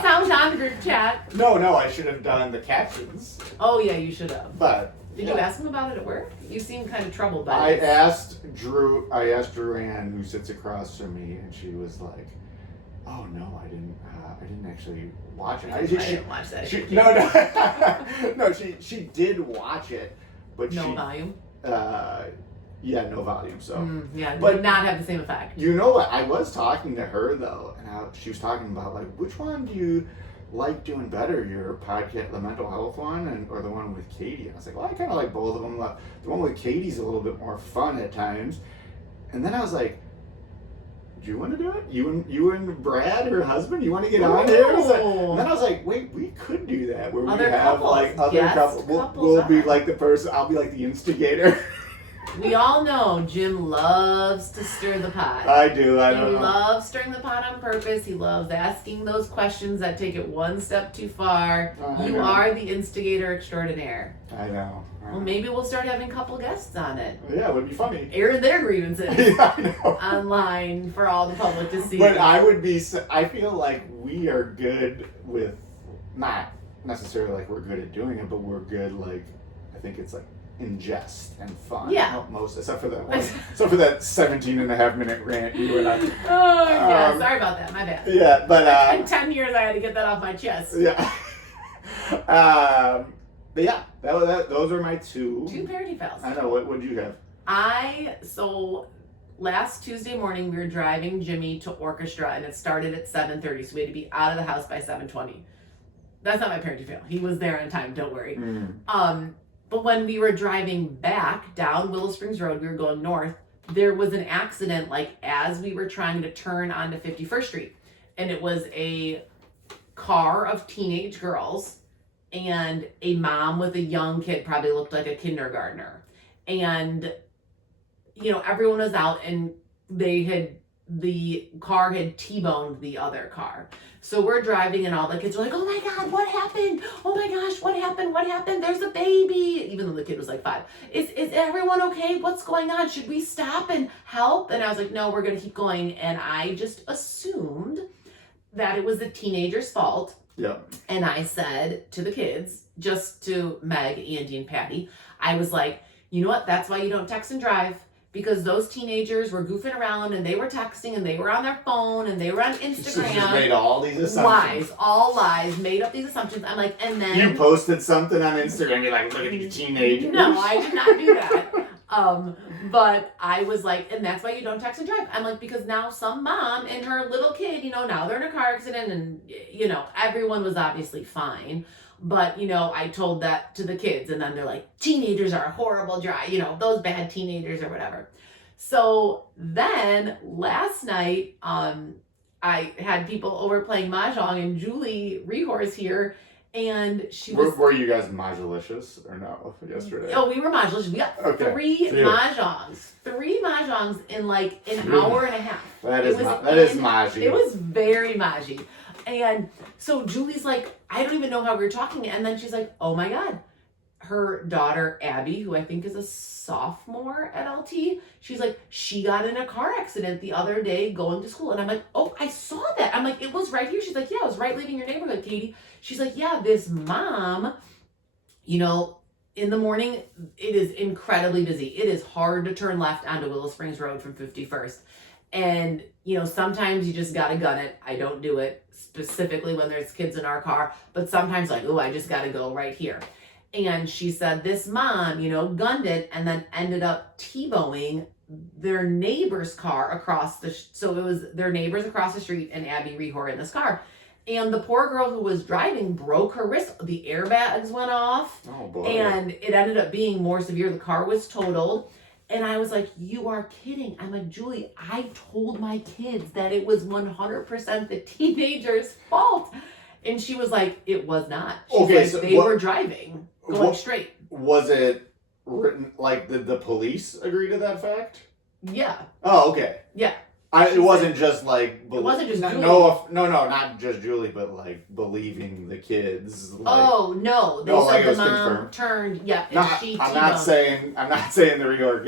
Sound on, group chat. No, I should have done the captions. Oh, yeah, you should have. But Did you ask him about it at work? You seem kind of troubled by I it. asked Drew Ann, who sits across from me, and she was like, "Oh no, I didn't actually watch it." I didn't watch that. No, she did watch it, but No volume. Yeah, no volume. So, Yeah, but would not have the same effect. You know what? I was talking to her though, and she was talking about like which one do you like doing better, your podcast, the mental health one, or the one with Katie? And I was like, well, I kind of like both of them. The one with Katie's a little bit more fun at times, and then I was like, do you want to do it? You and Brad, her husband, you want to get on here? And then I was like, wait, we could do that where Other we have couples. like other Yes, couples. We'll be like the person. I'll be like the instigator. We all know Jim loves to stir the pot. I do. I He don't know. loves stirring the pot on purpose. He loves asking those questions that take it one step too far. You are the instigator extraordinaire. I know. Well, maybe we'll start having couple guests on it. Yeah, it would be funny. Air their grievances Yeah, I know. online for all the public to see. But I feel like we are good with, not necessarily like we're good at doing it, but we're good, like, I think it's like in jest and fun. Yeah. Most, except for that 17.5-minute rant you and I. Oh, yeah. Sorry about that. My bad. Yeah, but. In 10 years, I had to get that off my chest. Yeah. But yeah, those are my two. Two parody fails. I know. What did you have? So last Tuesday morning, we were driving Jimmy to orchestra, and it started at 7:30, so we had to be out of the house by 7:20. That's not my parenting fail. He was there on time. Don't worry. But when we were driving back down Willow Springs Road, we were going north, there was an accident, like, as we were trying to turn onto 51st Street. And it was a car of teenage girls and a mom with a young kid, probably looked like a kindergartner. And, everyone was out, and the car had T-boned the other car. So we're driving, and all the kids are like, oh my God, what happened? Oh my gosh, what happened? What happened? There's a baby. Even though the kid was like 5. Is everyone okay? What's going on? Should we stop and help? And I was like, no, we're going to keep going. And I just assumed that it was the teenager's fault. Yeah. And I said to the kids, just to Meg, Andy, and Patty, I was like, you know what? That's why you don't text and drive. Because those teenagers were goofing around, and they were texting, and they were on their phone, and they were on Instagram. So you just made all these assumptions. Lies, all lies, made up these assumptions. I'm like, and then you posted something on Instagram. You're like, look at these teenagers. No, I did not do that. But I was like, and that's why you don't text and drive. I'm like, because now some mom and her little kid, now they're in a car accident, and everyone was obviously fine. But, I told that to the kids, and then they're like, teenagers are a horrible drive, those bad teenagers or whatever. So then last night, I had people over playing Mahjong, and Julie Rehorse here, and she was... Were you guys Mahjalicious or no yesterday? Oh, we were Mahjalicious. We got 3 Mahjongs. 3 Mahjongs in like an hour and a half. That is Mahji. It was very Mahji. And so Julie's like, I don't even know how we were talking. And then she's like, oh my God. Her daughter, Abby, who I think is a sophomore at LT, she's like, she got in a car accident the other day going to school. And I'm like, oh, I saw that. I'm like, it was right here. She's like, yeah, it was right leaving your neighborhood, Katie. She's like, yeah, this mom, in the morning, it is incredibly busy. It is hard to turn left onto Willow Springs Road from 51st. And, sometimes you just got to gun it. I don't do it specifically when there's kids in our car, but sometimes like, oh, I just got to go right here. And she said this mom, gunned it and then ended up T-boning their neighbor's car across so it was their neighbors across the street and Abby Rehor in this car. And the poor girl who was driving broke her wrist. The airbags went off. Oh boy. And it ended up being more severe. The car was totaled. And I was like, you are kidding. I'm like, Julie, I told my kids that it was 100% the teenager's fault. And she was like, it was not. She's okay, like, so they were driving, going straight. Was it written, like, did the police agree to that fact? Yeah. Oh, okay. Yeah. It wasn't just like... It wasn't just Julie. No, not just Julie, but like believing the kids. Like, oh, no. They said like the mom turned, and she I'm not saying the reorg...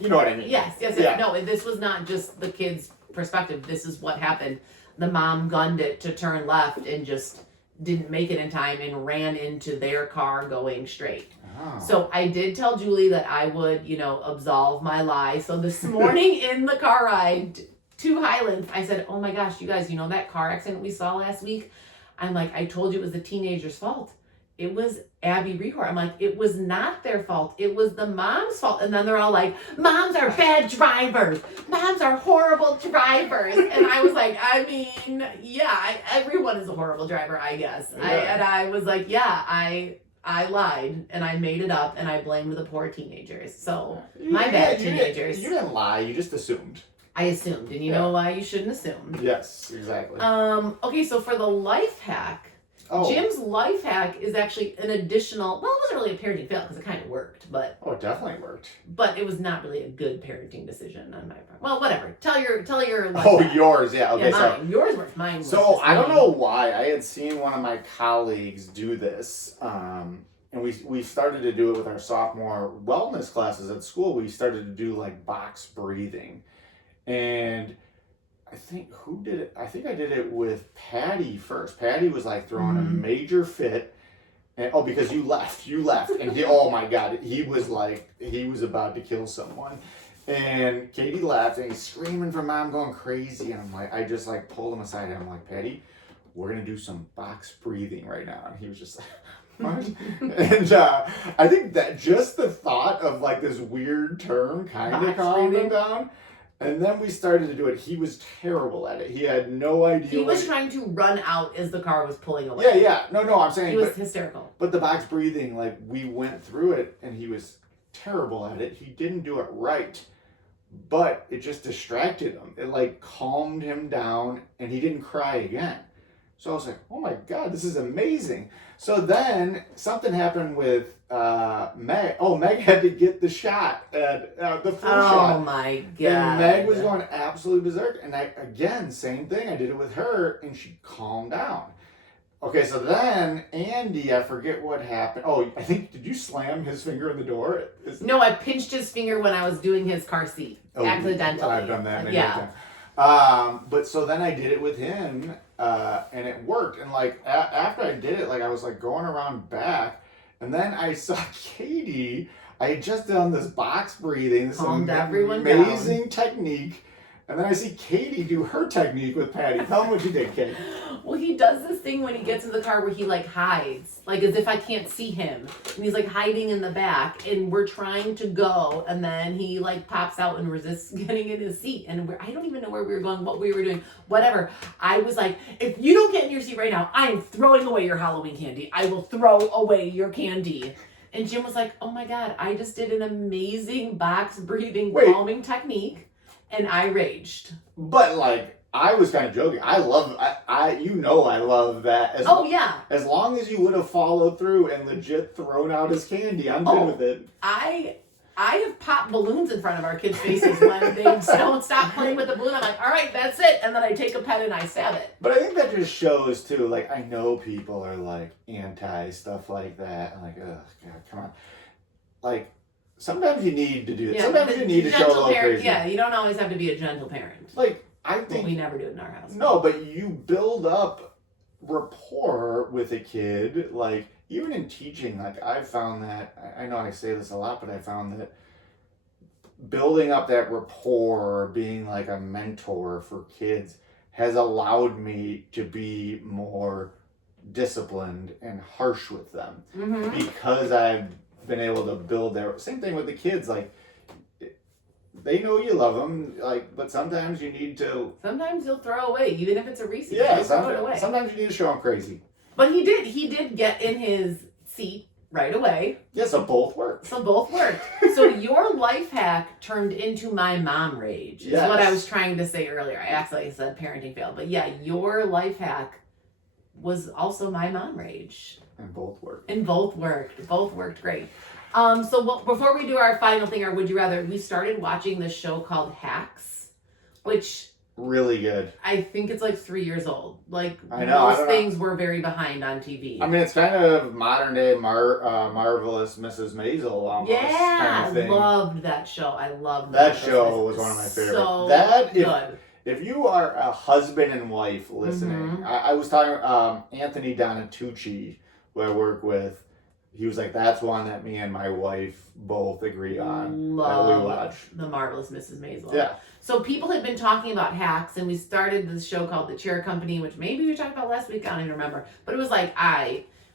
you know what I mean. Yes. Yeah. No, this was not just the kids' perspective. This is what happened. The mom gunned it to turn left and just didn't make it in time and ran into their car going straight. Oh. So I did tell Julie that I would, absolve my lie. So this morning in the car ride to Highlands, I said, oh my gosh, you guys, that car accident we saw last week? I'm like, I told you it was the teenager's fault. it was Abby Rehor. I'm like, it was not their fault. It was the mom's fault. And then they're all like, moms are bad drivers. Moms are horrible drivers. And I was like, I mean, yeah, everyone is a horrible driver, I guess. Yeah. I was like, yeah, I lied and I made it up and I blamed the poor teenagers. So my bad, teenagers. You didn't lie. You just assumed. I assumed, and you know why you shouldn't assume. Yes, exactly. Okay, so for the life hack, Jim's life hack is actually an additional. Well, it wasn't really a parenting fail because it kind of worked, but it definitely worked. But it was not really a good parenting decision on my part. Well, whatever. Tell your. Life yours, yeah. Okay, yeah, mine. Yours worked. Mine. Was so I don't know why I had seen one of my colleagues do this, and we started to do it with our sophomore wellness classes at school. We started to do like box breathing, and I think who did it? I think I did it with Patty first. Patty was like throwing a major fit, and because you left, and he, oh my God, he was about to kill someone, and Katie left, and he's screaming for mom, going crazy, and I'm like, I just like pulled him aside, and I'm like, Patty, we're gonna do some box breathing right now, and he was just like, what? And I think that just the thought of like this weird term kind of calmed him down. And then we started to do it. He was terrible at it. He had no idea. He was trying to run out as the car was pulling away. Yeah. No, I'm saying. He was hysterical. But the box breathing, like, we went through it, and he was terrible at it. He didn't do it right. But it just distracted him. It, like, calmed him down, and he didn't cry again. So I was like, oh my God, this is amazing. So then something happened with Meg. Oh, Meg had to get the shot, the flu shot. Oh my God. And Meg was going absolutely berserk. And again, same thing. I did it with her, and she calmed down. Okay, so then Andy, I forget what happened. Oh, I think, did you slam his finger in the door? No, I pinched his finger when I was doing his car seat. Accidentally. I've done that many times. But so then I did it with him, and it worked. And like after I did it, like I was like going around back, and then I saw Katie. I had just done this box breathing, this amazing technique, and then I see Katie do her technique with Patty. Tell him what you did, Katie. Well, he does this thing when he gets in the car where he like hides, like as if I can't see him, and he's like hiding in the back, and we're trying to go, and then he like pops out and resists getting in his seat, and I don't even know where we were going, what we were doing, whatever. I was like, if you don't get in your seat right now, I am throwing away your Halloween candy. I will throw away your candy. And Jim was like, oh my God, I just did an amazing box breathing calming technique, and I raged. But like, I was kind of joking. I love that. As long as you would have followed through and legit thrown out his candy, I'm good with it. I have popped balloons in front of our kids' faces when they don't stop playing with the balloon. I'm like, all right, that's it. And then I take a pen and I stab it. But I think that just shows, too, like, I know people are, like, anti stuff like that. I'm like, ugh, God, come on. Like, sometimes you need to do it. Sometimes you need to show a little crazy. Yeah, you don't always have to be a gentle parent. Like, I think... we never do it in our house. No, but you build up rapport with a kid, like, even in teaching, like, I've found that, I know I say this a lot, but I found that building up that rapport, being like a mentor for kids, has allowed me to be more disciplined and harsh with them. Because I've been able to build their... Same thing with the kids, like, they know you love them, like, but sometimes you need to... Sometimes you'll throw away, even if it's a Reese's. Yeah, throw it away. Sometimes you need to show them crazy. But he did get in his seat right away. Yeah, so both worked. So your life hack turned into my mom rage, is what I was trying to say earlier. I accidentally said parenting failed. But yeah, your life hack was also my mom rage. And both worked. Both worked great. So before we do our final thing, or would you rather, we started watching this show called Hacks, which... really good. I think it's like 3 years old. Like, most things were very behind on TV. I mean, it's kind of modern day Marvelous Mrs. Maisel almost. Yeah, kind of thing. I loved that show. I loved that show. Was one of my favorites. So good. If you are a husband and wife listening, I was talking Anthony Donatucci, who I work with. He was like, that's one that me and my wife both agree on. Love that we watch. The Marvelous Mrs. Maisel. Yeah. So people had been talking about hacks, and we started this show called The Chair Company, which maybe we talked about last week. I don't even remember. But it was like,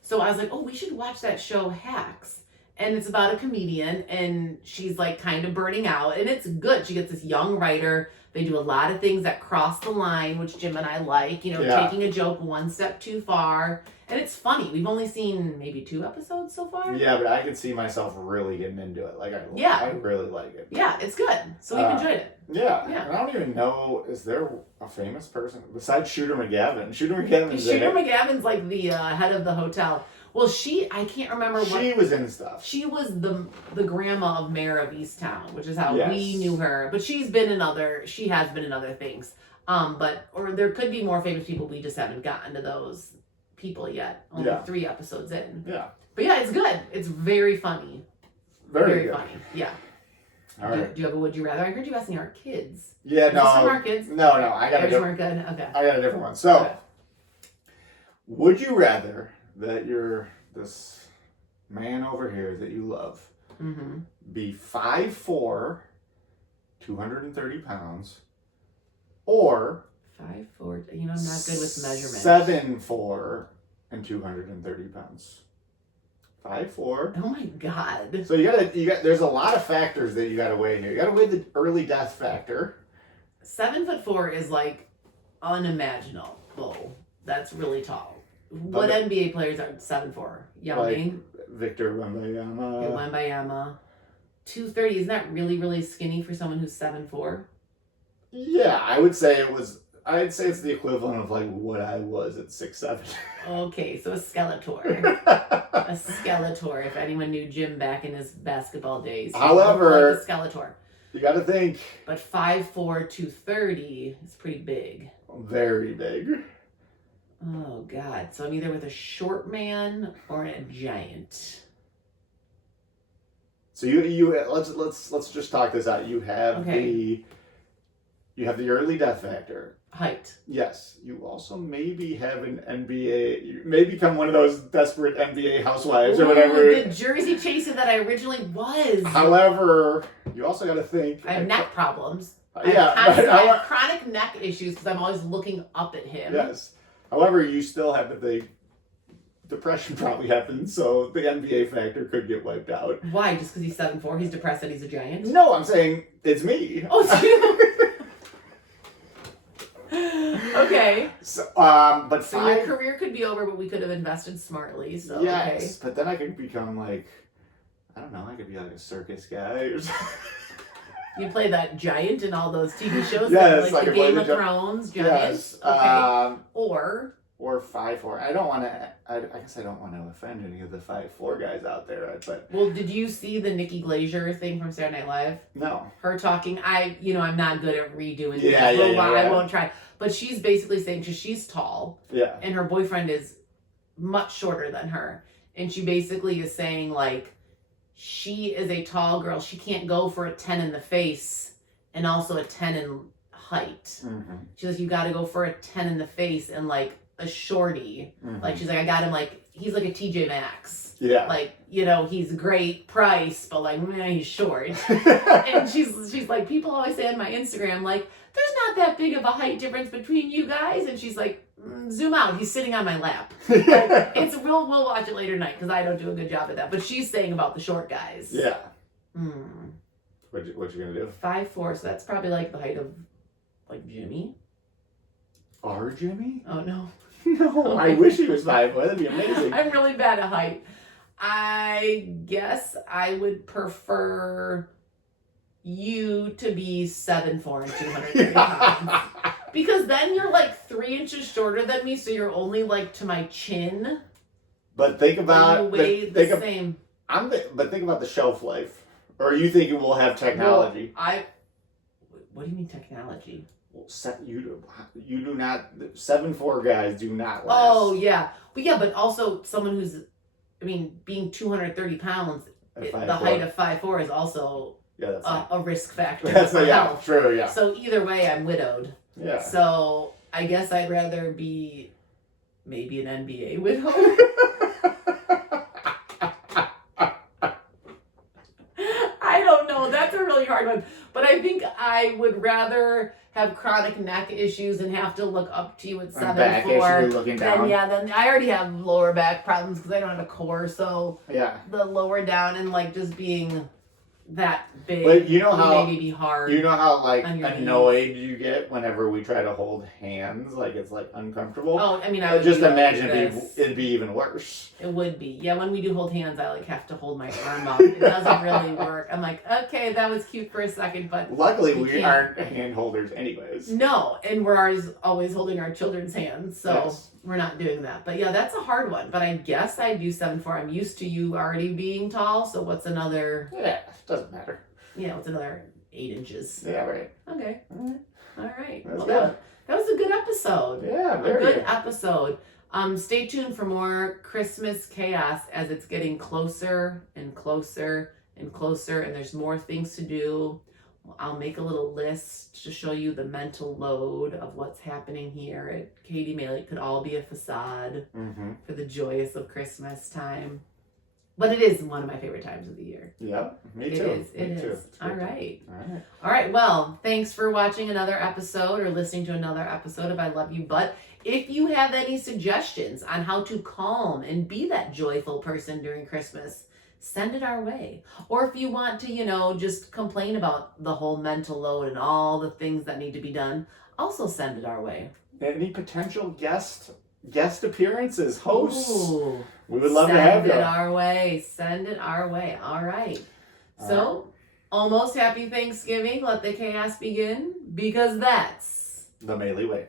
So I was like, oh, we should watch that show Hacks. And it's about a comedian, and she's like kind of burning out, and it's good. She gets this young writer. They do a lot of things that cross the line, which Jim and I like, taking a joke one step too far. And it's funny. We've only seen maybe 2 episodes so far. Yeah, but I could see myself really getting into it. Like, I really like it. Yeah, it's good. So we've enjoyed it. Yeah. And I don't even know, is there a famous person besides Shooter McGavin? Shooter McGavin's like the head of the hotel. Well, I can't remember what. She was in stuff. She was the grandma of Mayor of Easttown, which is how we knew her. But she has been in other things. Or there could be more famous people. We just haven't gotten to those people yet. Only 3 episodes in. Yeah. But yeah, it's good. It's very funny. Very good. Funny. Yeah. All right. Do you have a would you rather? I heard you asking our kids. Yeah, no. From our kids? No, I got a different. Good. Okay. I got a different one. So, would you rather that this man over here that you love be 5'4", 230 pounds, or 5'4", I'm not good with measurements. 7'4" and 230 pounds. 5'4". Oh my God. So you got. There's a lot of factors that you got to weigh in here. You got to weigh the early death factor. 7'4" is like unimaginable. That's really tall. What NBA players are 7'4"? Yao Ming? Victor Wembanyama. Wembanyama. 230. Isn't that really, really skinny for someone who's 7'4"? Yeah, I would say I'd say it's the equivalent of like what I was at 6'7". Okay, so a Skeletor. A Skeletor, if anyone knew Jim back in his basketball days. However, like a Skeletor. You got to think. But 5'4", 230 is pretty big. Very big. Oh God! So I'm either with a short man or a giant. So you let's just talk this out. You have the early death factor. Height. Yes. You also maybe have an NBA. You may become one of those desperate NBA housewives or whatever. The Jersey chaser that I originally was. However, you also got to think. I have neck problems. I have chronic neck issues because I'm always looking up at him. Yes. However, you still have to think depression probably happens, so the NBA factor could get wiped out. Why? Just because he's 7'4", he's depressed that he's a giant? No, I'm saying it's me. Oh, it's you. Okay. So, so your career could be over, but we could have invested smartly. So yes, but then I could become like, I don't know, I could be like a circus guy or something. You play that giant in all those TV shows, yes, like the Game of Thrones giants. Yes. Okay. Or 5'4". I don't want to. I guess I don't want to offend any of the 5'4" guys out there. But well, did you see the Nikki Glaser thing from Saturday Night Live? No. Her talking. I'm not good at redoing. Yeah. I won't try. But she's basically saying she's tall. Yeah. And her boyfriend is much shorter than her, and she basically is saying like, she is a tall girl. She can't go for a 10 in the face and also a 10 in height. Mm-hmm. She's like, you got to go for a 10 in the face and like a shorty. Mm-hmm. Like, she's like, I got him like, he's like a TJ Maxx. Yeah. Like, he's great price, but like, man, he's short. And she's like, people always say on my Instagram, like, there's not that big of a height difference between you guys. And she's like, zoom out. He's sitting on my lap. Like, we'll watch it later tonight because I don't do a good job at that. But she's saying about the short guys. Yeah. What you gonna do? 5'4", so that's probably like the height of like Jimmy. Our Jimmy? Oh no. No, okay. I wish he was 5'4". That'd be amazing. I'm really bad at height. I guess I would prefer you to be 7'4" and 230 pounds. Because then you're like 3 inches shorter than me, so you're only like to my chin. But think about the same. But think about the shelf life. Or are you thinking we'll have technology? Well, what do you mean technology? Well, you do not. 7'4" guys do not last. Oh yeah, but also someone who's, being 230 pounds, the height of 5'4" is also a risk factor. That's true. Yeah. So either way, I'm widowed. Yeah. So I guess I'd rather be maybe an NBA widow. I don't know. That's a really hard hard one. But I think I would rather have chronic neck issues and have to look up to you at 7'4". Looking down. Then I already have lower back problems because I don't have a core. So the lower down and like just being that big, but you know how maybe be hard. You know how like annoyed you get whenever we try to hold hands, like it's like uncomfortable. Oh, I mean, I would just like imagine it'd be even worse. It would be. Yeah, when we do hold hands, I like have to hold my arm up. It doesn't really work. I'm like, okay, that was cute for a second, but luckily we aren't hand holders anyways. No, and we're always holding our children's hands, so we're not doing that. But yeah, that's a hard one. But I guess I do 7'4". I'm used to you already being tall, so what's another? Yeah, doesn't matter. Yeah, what's another 8 inches? Yeah, right. Okay. All right. Well, that was a good episode. Yeah, very good episode. Stay tuned for more Christmas chaos as it's getting closer and closer and closer, and there's more things to do. I'll make a little list to show you the mental load of what's happening here at Katie Maley. It could all be a facade for the joyous of Christmas time. But it is one of my favorite times of the year. Yeah, me too. It is. All right. All right. Well, thanks for watching another episode or listening to another episode of I Love You But. If you have any suggestions on how to calm and be that joyful person during Christmas, send it our way. Or if you want to, just complain about the whole mental load and all the things that need to be done, also send it our way. Any potential guest appearances, hosts? Ooh, we would love to have you. Send it our way. All right. So, almost happy Thanksgiving. Let the chaos begin, because that's the Maley way.